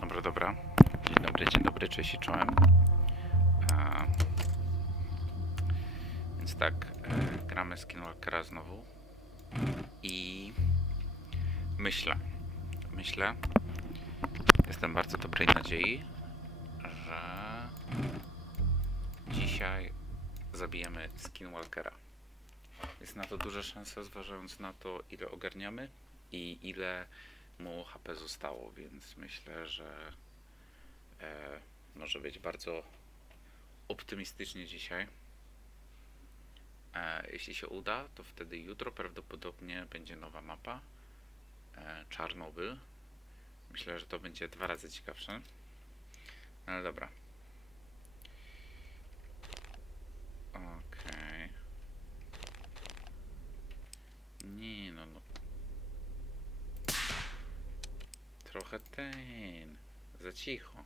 Dobra, dobra. Dzień dobry, dzień dobry, cześć i czołem. A, więc tak, e, gramy Skinwalkera znowu. I myślę, myślę, jestem bardzo dobrej nadziei, że dzisiaj zabijemy Skinwalkera. Jest na to duża szansa, zważając na to, ile ogarniamy i ile mu HP zostało, więc myślę, że e, może być bardzo optymistycznie dzisiaj. E, jeśli się uda, to wtedy jutro prawdopodobnie będzie nowa mapa e, Czarnobyl. Myślę, że to będzie dwa razy ciekawsze. Ale dobra. Okej. Nie no, no. Trochę ten. Za cicho.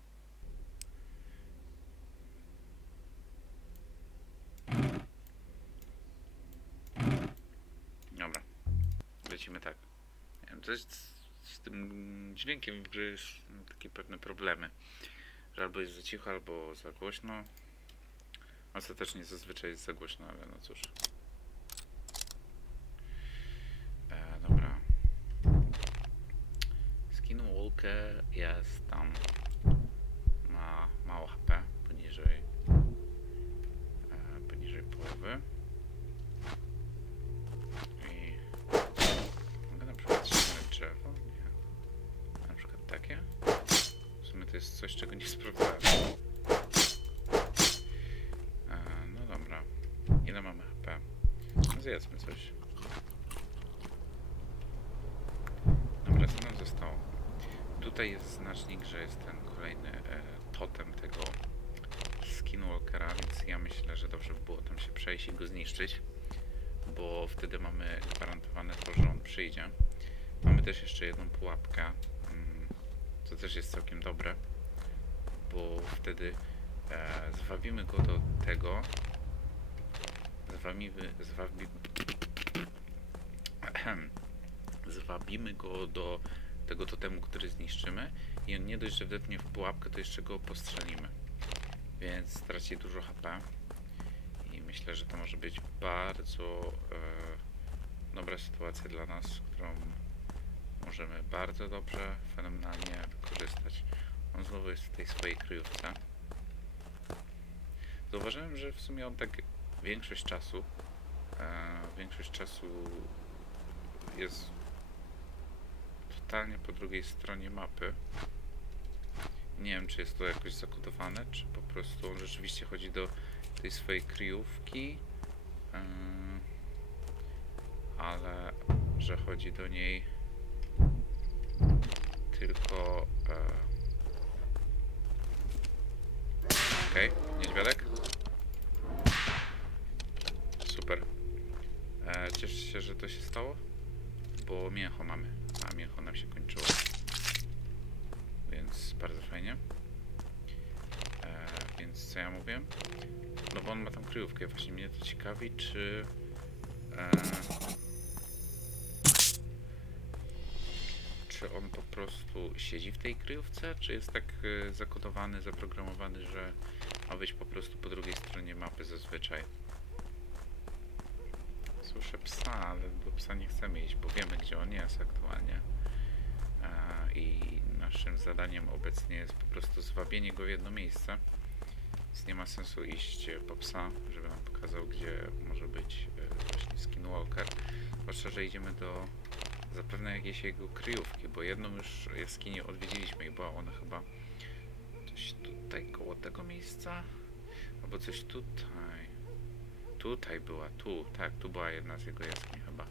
Dobra. Lecimy tak. Jest z, z tym dźwiękiem w grze jest no, takie pewne problemy. Że albo jest za cicho, albo za głośno. Ostatecznie zazwyczaj jest za głośno, ale no cóż. E, dobra. Jest tam. Ma mało HP, poniżej. E, poniżej połowy. I mogę na przykład ściągnąć drzewo? Nie. Na przykład takie? W sumie to jest coś, czego nie sprawdzałem. E, no dobra. Ile mamy HP? Zjedzmy coś. Dobra, co nam zostało? Tutaj jest znacznik, że jest ten kolejny e, totem tego skinwalkera, więc ja myślę, że dobrze by było tam się przejść i go zniszczyć, bo wtedy mamy gwarantowane to, że on przyjdzie. Mamy też jeszcze jedną pułapkę, mm, co też jest całkiem dobre, bo wtedy e, zwabimy go do tego, zwabimy, zwabi, zwabimy go do tego totemu, który zniszczymy i on nie dość, że wdepnie w pułapkę, to jeszcze go postrzelimy. Więc straci dużo HP i myślę, że to może być bardzo e, dobra sytuacja dla nas, którą możemy bardzo dobrze, fenomenalnie wykorzystać. On znowu jest w tej swojej kryjówce. Zauważyłem, że w sumie on tak większość czasu e, większość czasu jest totalnie po drugiej stronie mapy. Nie wiem, czy jest to jakoś zakodowane, czy po prostu on rzeczywiście chodzi do tej swojej kryjówki, yy, ale że chodzi do niej tylko. Yy... Okej, niedźwiadek. Super. E, cieszę się, że to się stało, bo mięcho mamy, a mięcho nam się kończyło. Więc bardzo fajnie. E, więc co ja mówię? No bo on ma tam kryjówkę. Właśnie mnie to ciekawi, czy... E, czy on po prostu siedzi w tej kryjówce, czy jest tak e, zakodowany, zaprogramowany, że ma być po prostu po drugiej stronie mapy zazwyczaj. Słyszę psa, ale do psa nie chcemy iść, bo wiemy gdzie on jest aktualnie. E, I naszym zadaniem obecnie jest po prostu zwabienie go w jedno miejsce. Więc nie ma sensu iść e, po psa, żeby nam pokazał gdzie może być e, właśnie skinwalker. Zwłaszcza, że idziemy do zapewne jakiejś jego kryjówki, bo jedną już jaskinię odwiedziliśmy i była ona chyba coś tutaj koło tego miejsca, albo coś tutaj. Tutaj była, tu, tak, tu była jedna z jego jaskiń chyba.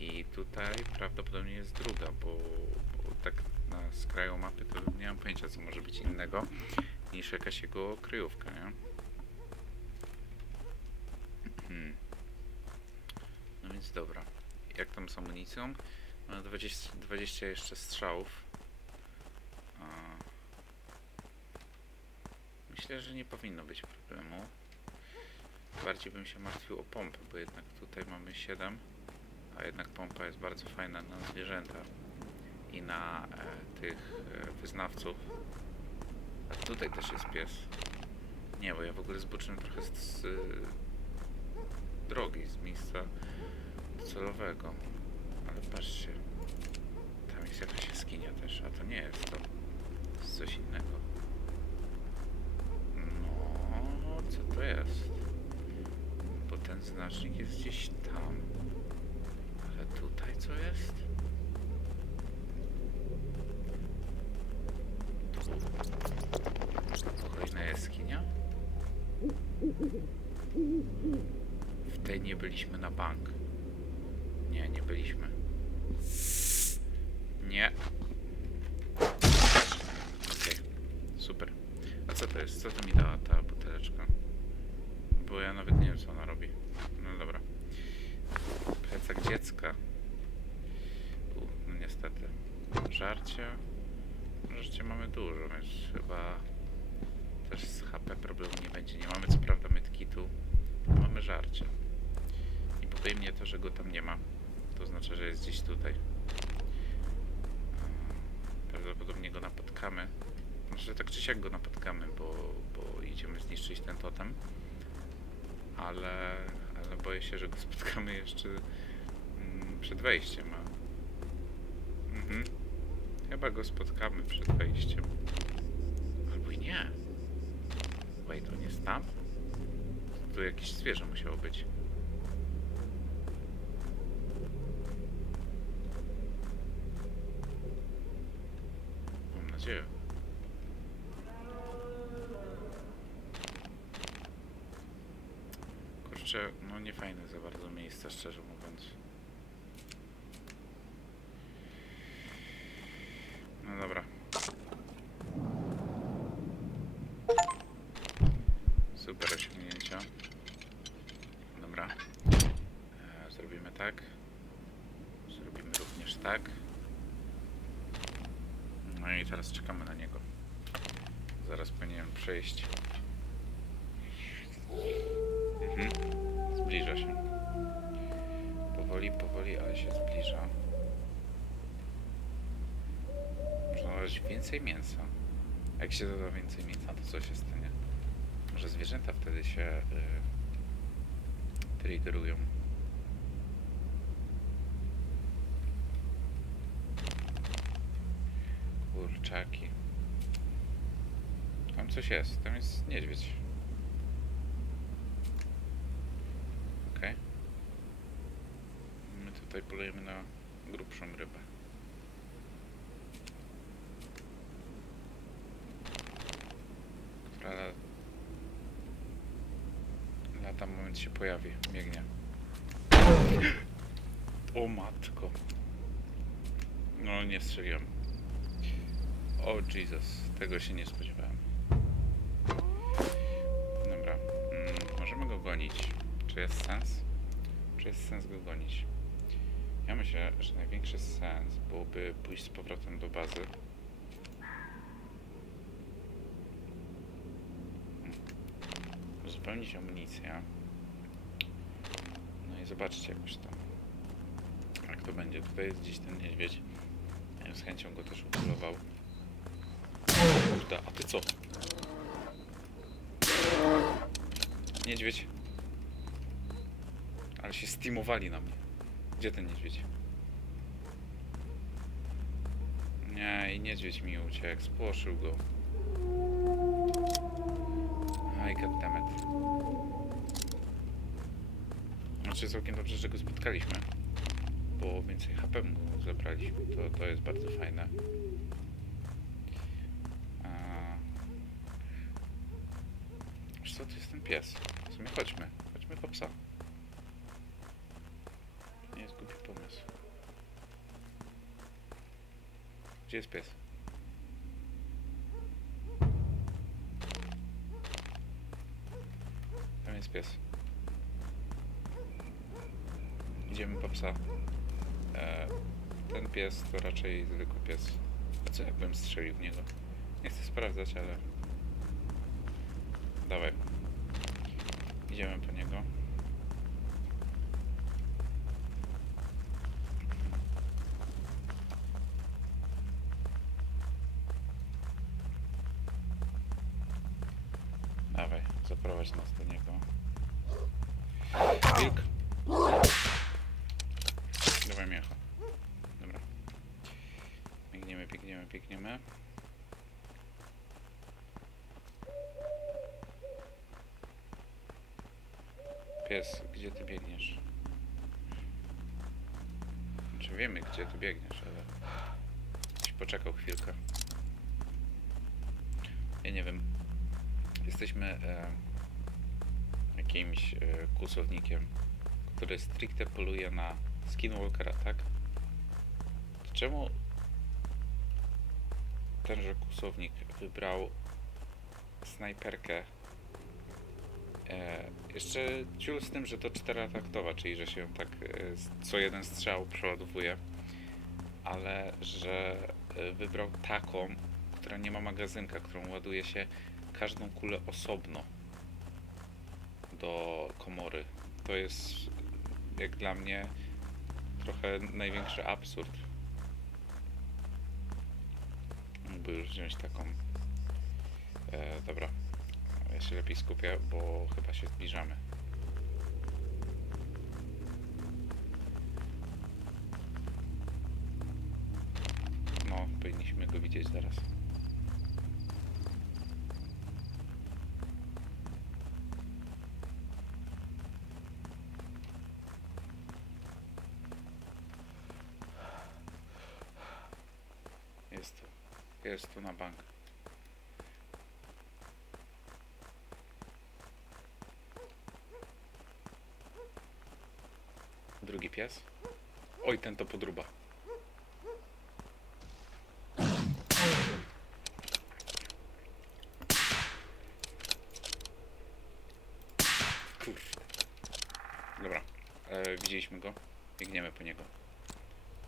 I tutaj prawdopodobnie jest druga, bo, bo tak na skraju mapy to nie mam pojęcia co może być innego niż jakaś jego kryjówka, nie? Hmm. No więc dobra. Jak tam z amunicją? Mamy 20, 20 jeszcze strzałów. Myślę, że nie powinno być problemu. Bardziej bym się martwił o pompę, bo jednak tutaj mamy 7, a jednak pompa jest bardzo fajna na zwierzęta. I na e, tych e, wyznawców. A tutaj też jest pies. Nie, bo ja w ogóle zboczyłem trochę z, z y, drogi, z miejsca docelowego. Ale patrzcie, tam jest jakaś jaskinia też, a to nie jest to. To jest coś innego. No, co to jest? Bo ten znacznik jest gdzieś tam. Ale tutaj co jest? Kolejna jaskinia? W tej nie byliśmy na bank. Nie, nie byliśmy. Nie. Okej, super. A co to jest? Co to mi dała ta buteleczka? Bo ja nawet nie wiem, co ona robi. No dobra. Plecak dziecka. U, no niestety. Żarcie. Żarcie mamy dużo, więc chyba też z HP problemu nie będzie. Nie mamy co prawda medkitu, mamy żarcie. I popoi mnie to, że go tam nie ma. To znaczy, że jest gdzieś tutaj. Eee, Prawdopodobnie go napotkamy. Znaczy tak czy siak go napotkamy, bo, bo idziemy zniszczyć ten totem. Ale, ale boję się, że go spotkamy jeszcze mm, przed wejściem. A... Mhm. Chyba go spotkamy przed wejściem. Albo i nie. Wait, on jest tam? Tu jakieś zwierzę musiało być. Mam nadzieję. Kurczę, no nie fajne za bardzo miejsce, szczerze mówiąc. No dobra. Super osiągnięcia. Dobra. E, zrobimy tak. Zrobimy również tak. No i teraz czekamy na niego. Zaraz powinienem przejść. Mhm. Zbliża się. Powoli, powoli, ale się zbliża. Można dodać więcej mięsa. Jak się doda więcej mięsa, to co się stanie? Może zwierzęta wtedy się y, triggerują. Kurczaki. Tam jest. Tam jest niedźwiedź. Okej. My tutaj polujemy na grubszą rybę. Która la- lata moment się pojawi. Biegnie. O matko. No nie strzeliłem. O Jesus, tego się nie spodziewałem. Dobra, mm, możemy go gonić. Czy jest sens? Czy jest sens go gonić? Ja myślę, że największy sens byłoby pójść z powrotem do bazy. Uzupełnić amunicję. No i zobaczcie jakoś to. Jak to będzie. Tutaj jest gdzieś ten niedźwiedź. Ja bym z chęcią go też upolował. Kurde, a ty co? Niedźwiedź. Ale się steamowali na mnie. Gdzie ten niedźwiedź? Nie, i niedźwiedź mi uciekł. Spłoszył go. Aj, goddammit. Znaczy całkiem dobrze, że go spotkaliśmy. Bo więcej HP mu zabraliśmy. To, to jest bardzo fajne. A... Co, to jest ten pies. W sumie chodźmy. Chodźmy po psa. Nie jest głupi pomysł. Gdzie jest pies? Tam jest pies. Idziemy po psa. E, ten pies to raczej zwykły pies. A co jakbym strzelił w niego? Nie chcę sprawdzać, ale... Dawaj. Idziemy po niego. zaprowadź nas do niego. Wilk. Dawaj miecha. Dobra. Biegniemy, biegniemy, biegniemy. Pies, gdzie ty biegniesz? Znaczy wiemy, gdzie ty biegniesz, ale... Byś poczekał chwilkę. Ja nie wiem. Jesteśmy e, jakimś e, kłusownikiem, który stricte poluje na skinwalkera, tak? Czemu tenże kłusownik wybrał snajperkę? E, jeszcze ciul z tym, że to czterotaktowa, czyli że się tak e, co jeden strzał przeładowuje, ale że e, wybrał taką, która nie ma magazynka, którą ładuje się każdą kulę osobno do komory. To jest jak dla mnie trochę największy absurd. Mógłby już wziąć taką. E, dobra. Ja się lepiej skupię, bo chyba się zbliżamy. No, powinniśmy go widzieć zaraz. Jest tu. Jest tu na bank. Pies. Oj, ten to podruba. Kurde. Dobra. E, widzieliśmy go. Biegniemy po niego.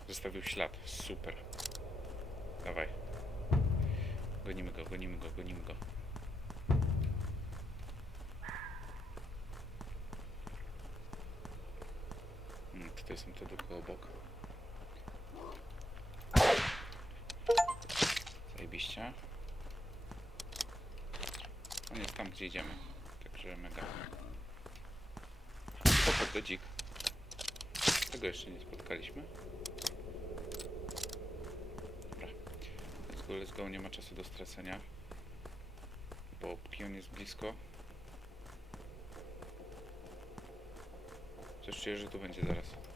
Zostawił ślad. Super. Dawaj. Gonimy go, gonimy go, gonimy go. Tutaj są te tylko obok. Zajebiście. On jest tam, gdzie idziemy. Także mega. Popatrz, to dzik. Tego jeszcze nie spotkaliśmy. Dobra. Let's go, let's go. Nie ma czasu do stracenia. Bo póki on jest blisko. Coś czuję, że tu będzie zaraz.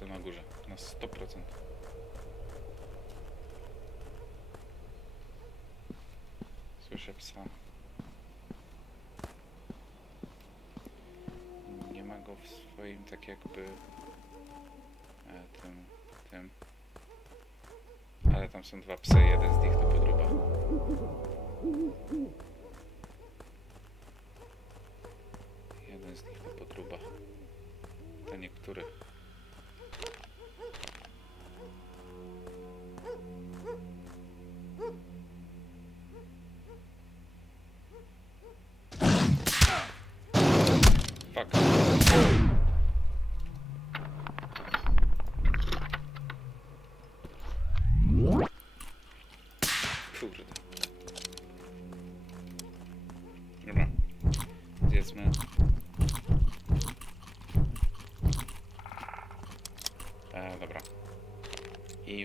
To na górze. Na 100%. Słyszę psa. Nie ma go w swoim tak jakby e, tym, tym. Ale tam są dwa psy, jeden z nich to podruba.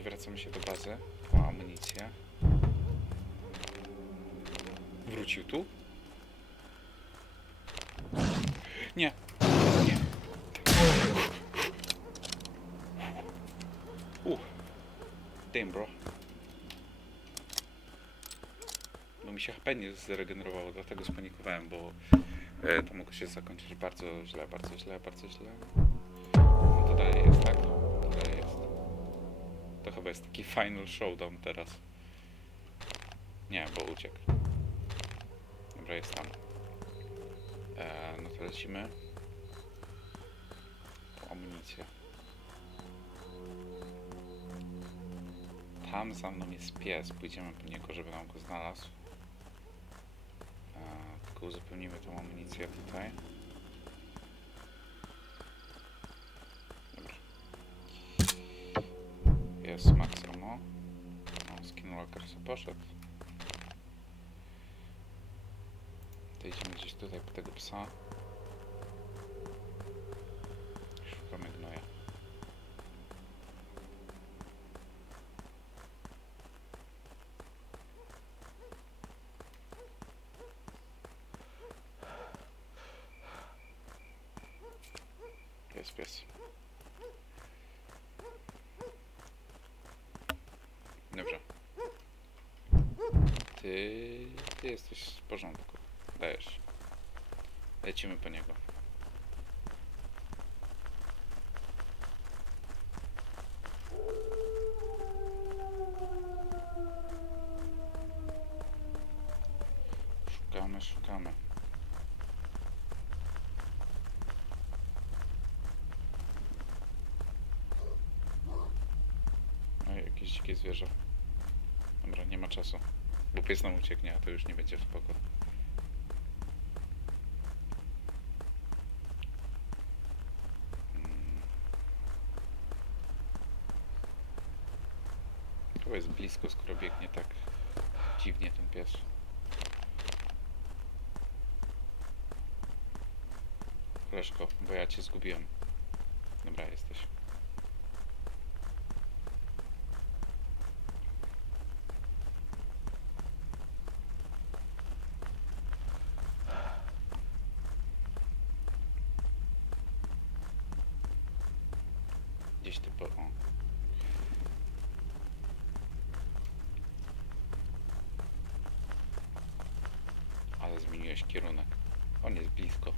Wracamy się do bazy po amunicję. Wrócił tu? Nie. Nie. Uh. Damn, bro. No mi się HP nie zregenerowało, dlatego spanikowałem, bo e, to mogło się zakończyć bardzo źle, bardzo źle, bardzo źle. No to dalej jest, tak? Chyba jest taki final showdown teraz. Nie, bo uciekł. Dobra, jest tam. E, no to lecimy po amunicję. Tam za mną jest pies. Pójdziemy po niego, żeby nam go znalazł. E, tylko uzupełnimy tą amunicję tutaj. jest Maximo. O, Skinwalker sobie poszedł. To idziemy gdzieś tutaj po tego psa. Ty, jesteś w porządku. Dajesz. Lecimy po niego. Szukamy, szukamy. No jakieś dzikie zwierzę. Dobra, nie ma czasu. Bo pies nam ucieknie, a to już nie będzie spoko. Mm. To jest blisko, skoro biegnie tak dziwnie ten pies. Koleżko, bo ja cię zgubiłem. Dobra, jesteś. Gdzieś ty po... O. Ale zmieniłeś kierunek. On jest blisko.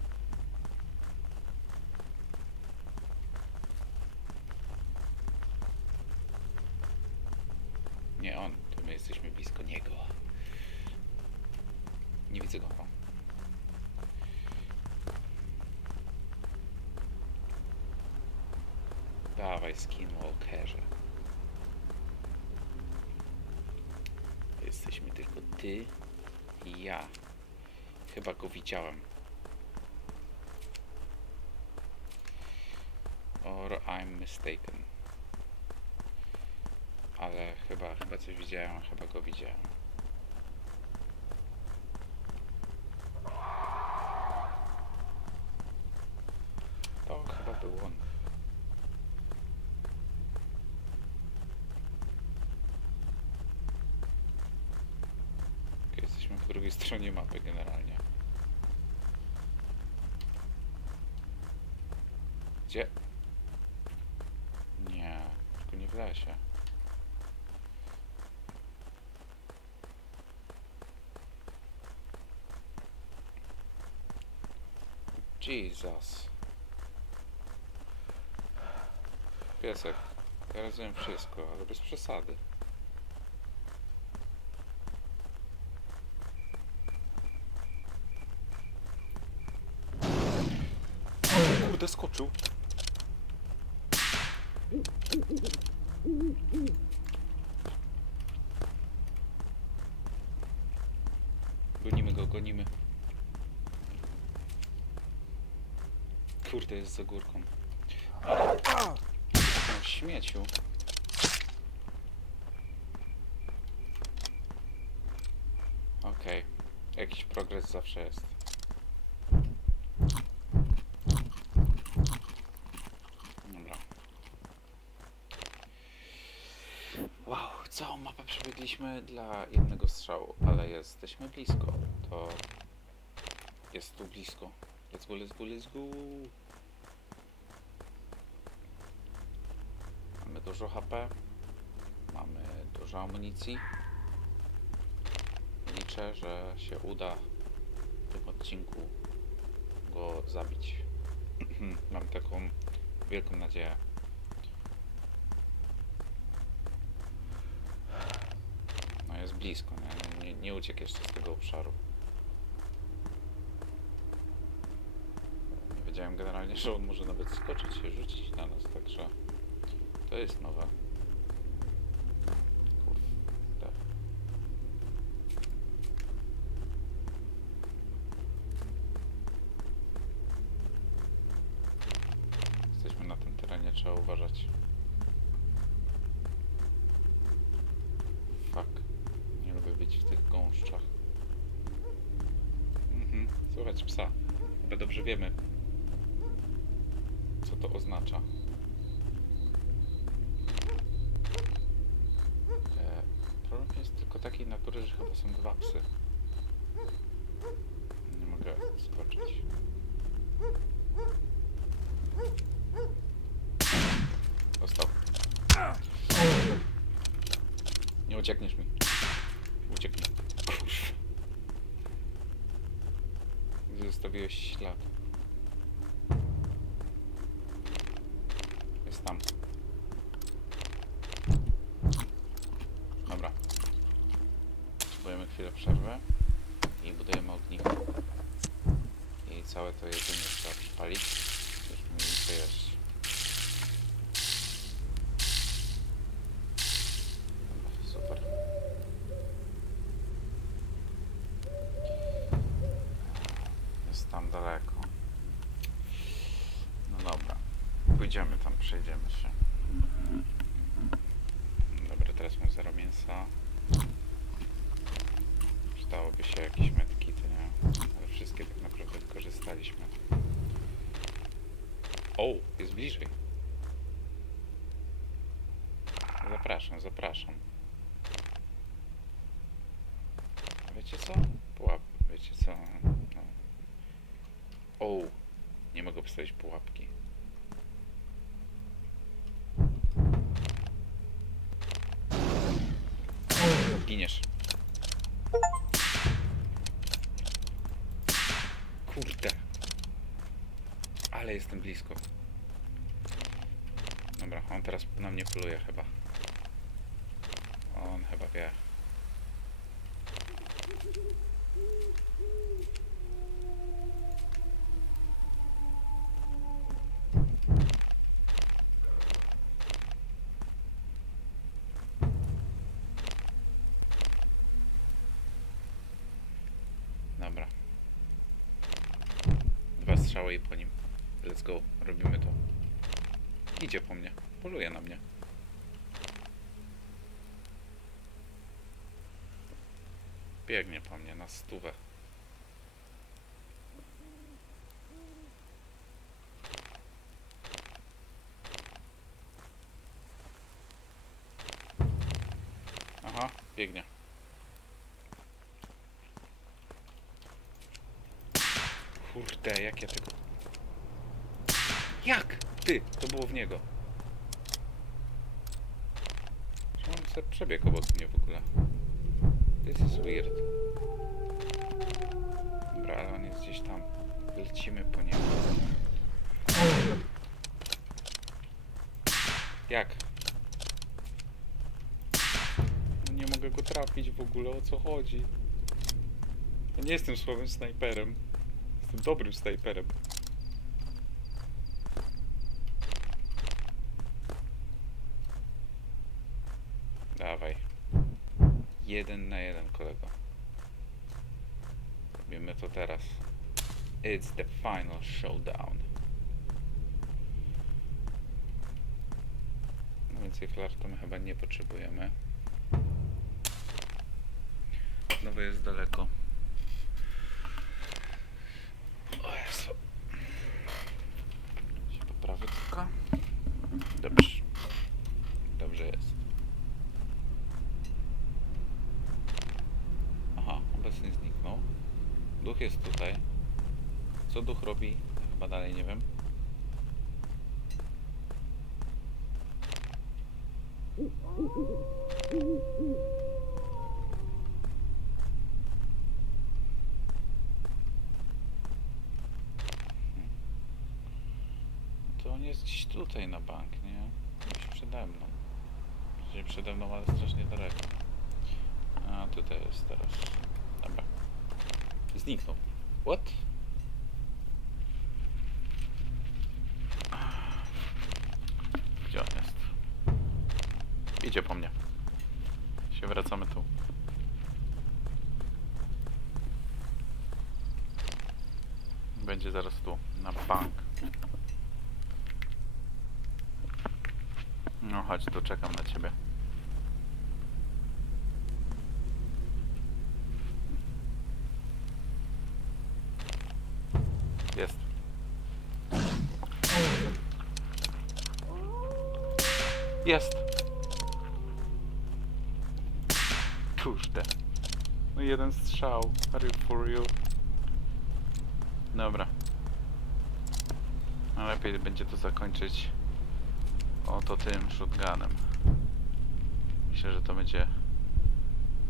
Nie on, to my jesteśmy blisko niego. Nie widzę go. O. Dawaj, Skinwalkerze. Jesteśmy tylko ty ja. Chyba go widziałem. Or I'm mistaken. Ale chyba, chyba coś widziałem, chyba go widziałem. To chyba był on. Okej, Jesteśmy po drugiej stronie mapy generalnie. Gdzie? Nie, tylko nie w lesie. Jesus. Piesek, ja rozumiem wszystko, ale bez przesady. Kurde, skoczył. Gonimy go, gonimy. Kurde, jest za górką. Ale... No, śmieciu. Okej. Jakiś progres zawsze jest. Dobra. Wow, całą mapę przebiegliśmy dla jednego strzału, ale jesteśmy blisko. To jest tu blisko. Let's go, let's go, let's go. Mamy dużo HP. Mamy dużo amunicji. Liczę, że się uda w tym odcinku go zabić. Mam taką wielką nadzieję. No jest blisko, nie, nie, nie uciekł jeszcze z tego obszaru. Nie wiedziałem generalnie, że on może nawet skoczyć się, rzucić na nas, także to jest nowe. Jesteśmy na tym terenie, trzeba uważać. Fuck. Nie lubię być w tych gąszczach. Mhm, słuchać psa. Ale dobrze wiemy, co to oznacza. Uciekniesz mi. Kurwa. Zostawiłeś ślad. Jest tam. Dobra. Potrzebujemy chwilę przerwy i budujemy ognisko. I całe to jedzenie trzeba przypalić. Żebyśmy mieli co jeść. Dobra, Super. Jest tam daleko. No dobra. Pójdziemy tam, przejdziemy się. Dobra, teraz mam zero mięsa. Przydałoby się jakieś medkity, nie? Ale wszystkie tak naprawdę wykorzystaliśmy. O, jest bliżej. Zapraszam, zapraszam. Wiecie co? Pułap, wiecie co? No. O, nie mogę postawić pułapki. Giniesz. Kurde. Ale jestem blisko. Dobra, on teraz na mnie poluje chyba. On chyba wie. Dobra. Dwa strzały i po nim. Let's go. Robimy to. Idzie po mnie. Poluje na mnie. Biegnie po mnie na stówę. Aha, biegnie. Kurde, jak ja tego... Jak? Ty, to było w niego. Czy on sobie przebiegł obok mnie w ogóle? This is weird. Dobra, ale on jest gdzieś tam. Lecimy po niego. Jak? No nie mogę go trafić w ogóle, o co chodzi? Ja nie jestem słabym snajperem. Jestem dobrym snajperem. Dawaj. Jeden na jeden, kolego. Robimy to teraz. It's the final showdown. No więcej flar to my chyba nie potrzebujemy. Znowu jest daleko. O Jezu. Się poprawię tylko. Dobrze. Dobrze jest. Aha, obecnie zniknął. Duch jest tutaj. Co duch robi? Chyba dalej nie wiem. To on jest gdzieś tutaj na bank, nie? Gdzieś przede mną. Gdzieś przede mną, ale strasznie daleko. A tutaj jest teraz. Dobra. Zniknął. What? Gdzie on jest? Idzie po mnie. Się wracamy tu. Będzie zaraz tu, na bank. No chodź, tu czekam na ciebie. Jest. Jest. Kurde. No jeden strzał. You for real? Dobra. No lepiej będzie to zakończyć oto tym shotgunem. Myślę, że to będzie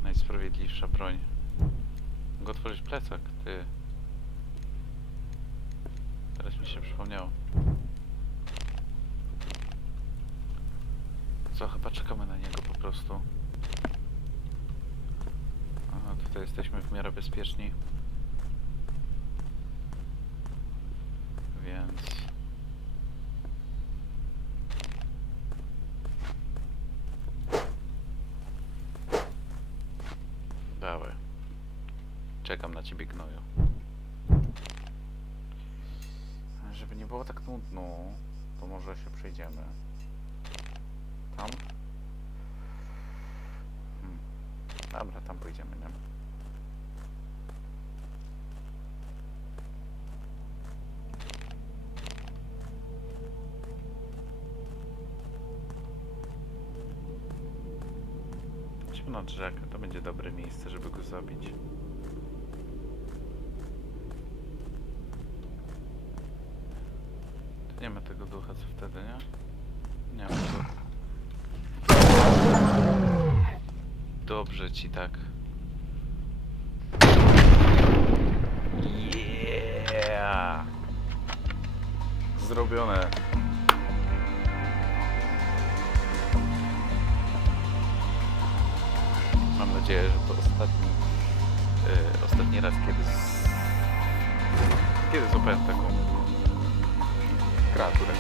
najsprawiedliwsza broń. Mogę otworzyć plecak, ty. Teraz mi się przypomniało. Co, chyba czekamy na niego po prostu. Aha, tutaj jesteśmy w miarę bezpieczni. Więc... Dawaj. Czekam na ciebie, gnoju. Żeby nie było tak nudno, to może się przejdziemy. Tam? Hmm. Dobra, tam pójdziemy, nie? Idźmy nad rzekę, to będzie dobre miejsce, żeby go zabić. Tu nie ma tego ducha, co wtedy, nie? Nie ma go. Dobrze ci tak. Yeah! Zrobione. Mam nadzieję, że to ostatni, e, ostatni raz, kiedy, z, kiedy złapałem taką kreaturę.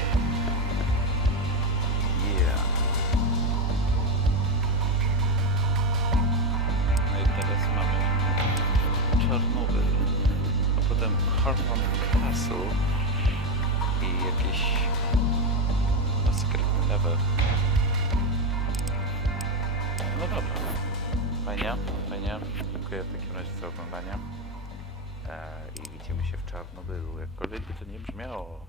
I jakiś sekretny level. No dobra. Fajnie, fajnie. Dziękuję w takim razie za oglądanie. E, I widzimy się w Czarnobylu, jakkolwiek by to nie brzmiało.